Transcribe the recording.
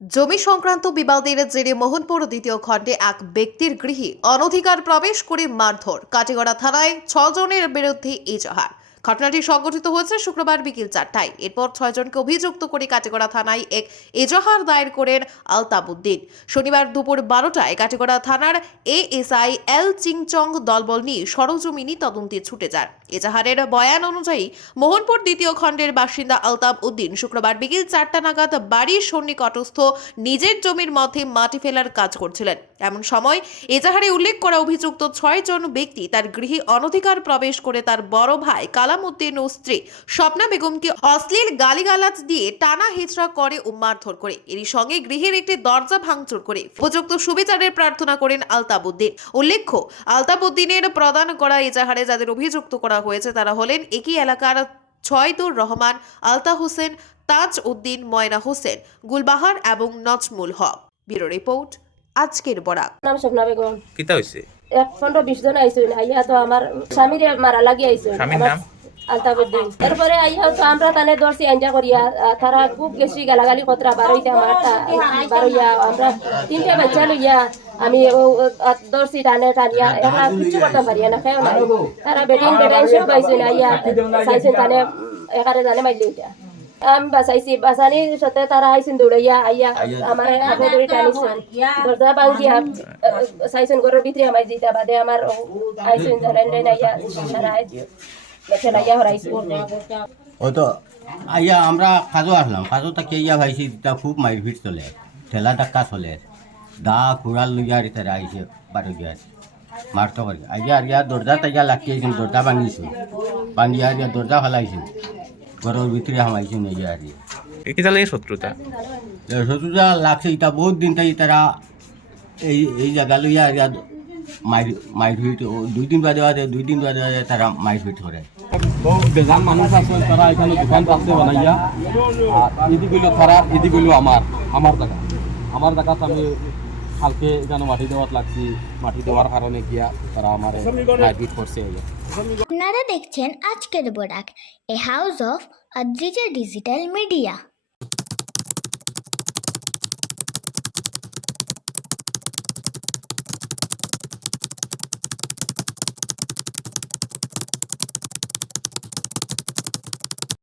জমি সংক্রান্ত বিবাদের জেরে মোহনপুর দ্বিতীয় খণ্ডে এক ব্যক্তির গৃহে অনধিকার প্রবেশ করে মারধর। কাটিগড়া থানায় 6 জনের বিরুদ্ধে এজাহার। ঘটনাটি সংঘটিত হয়েছে শুক্রবার বিকেল 4টায়। এরপর 6 জনকে অভিযুক্ত করে কাটিগড়া থানায় এক এজাহার দায়ের করেন আলতাবউদ্দিন। শনিবার দুপুর 12টায় কাটিগড়া থানার এএসআই এল চিংচং দলবল নিয়ে সরজমিনি তদন্তে ছুটে যান। এজাহারের বয়ান অনুযায়ী মোহনপুর দ্বিতীয় খণ্ডের বাসিন্দা আলতাবউদ্দিন শুক্রবার বিকেল 4টা নাগাদ বাড়ির সন্নিকটস্থ নিজের জমির মধ্যে মাটি ফেলার কাজ করছিলেন। এমন সময় এজাহারে উল্লেখ করা অভিযুক্ত 6 জন ব্যক্তি তার গৃহে অনধিকার প্রবেশ করে তার বড় ভাই কালামউদ্দিন ও স্ত্রী স্বপ্না বেগমকে অশ্লীল গালিগালাজ দিয়ে টানা হেঁচড়া করে ও মারধর করে। এরই সঙ্গে গৃহের একটি দরজা ভাঙচুর করে উপযুক্ত সুবিচারের প্রার্থনা করেন আলতাবউদ্দিন। উল্লেখ্য, আলতাবউদ্দিনের প্রদান করা এজাহারে যাদের অভিযুক্ত করা হয়েছে তারা হলেন একই এলাকার ছয়দুর রহমান, আলতা হোসেন, তাজ উদ্দিন, ময়না হোসেন, গুলবাহার এবং নজমুল হক। ব্যুরো রিপোর্ট, আজকের বরাক। নাম স্বপ্না বেগম। কিতা হইছে? 15-20 জন আইসুন, আইয়া তো আমার স্বামীর মারা লাগি আইসুন। স্বামীর নাম আলতাবউদ্দিন। এরপরে আইয়া তো আমরা তানে দর্শি আঞ্জা করিয়া তারা খুব বেশি গালাগালি কতরা বারইতে আমার বারইয়া আমরা 3টে বাচ্চা লইয়া আমি দর্শি টানিয়া এরা কিছু করতে পারিয়া না, খেয়েও না। তারা বেটিং সব পাইছেন, আইয়া চাইছেন তানে একারে জানে মাইলে উঠা। আমি বাঁচাইছি, বাঁচানির সাথে তারা আইসেন দৌড়াইয়া আইয়া আমার হাতে ধরে টানিছেন, দরজা ভাঙিয়া চাইছেন ঘরের ভিতরে আমায় দিতে বাদে আমার আইসেন লেন আইয়া সারা ফেলাইয়া হরাইছে। ও তো আইয়া আমরা কাজও আসলাম, কাজও তাকে ইয়া ভাইছি তা খুব মারপিট চলে, ঠেলা ধাক্কা চলে, দা কুড়াল লইয়া তারা আইসে বারো গিয়া মারতে পারি। আইয়া আর ইয়া দরজা তাইয়া লাগিয়েছেন, দরজা ভাঙিয়েছেন, ভাঙিয়া আর ইয়া দরজা ফেলাইছেন, ঘরের ভিতরে হামাইছেন। ইয়া আর কিতা লাগে শত্রুতা? শত্রুতা লাগছে এটা বহুত দিন তাই তারা এই জায়গা লইয়া আর ইয়া মারপিট 2 দিন বাদে তারা মারপিট করে। বেজান মানুষ আছে, তারা এখানে দোকান পাচ্ছে বানাইয়া, এদিকগুলো তারা এদিকগুলো আমার জায়গাতে আমি কালকে যেন মাটি দেওয়ার লাগছি, মাটি দেওয়ার কারণে গিয়া তারা আমার মারপিট করছে। আপনারা দেখছেন আজকের Barak, a house of Adrija digital media.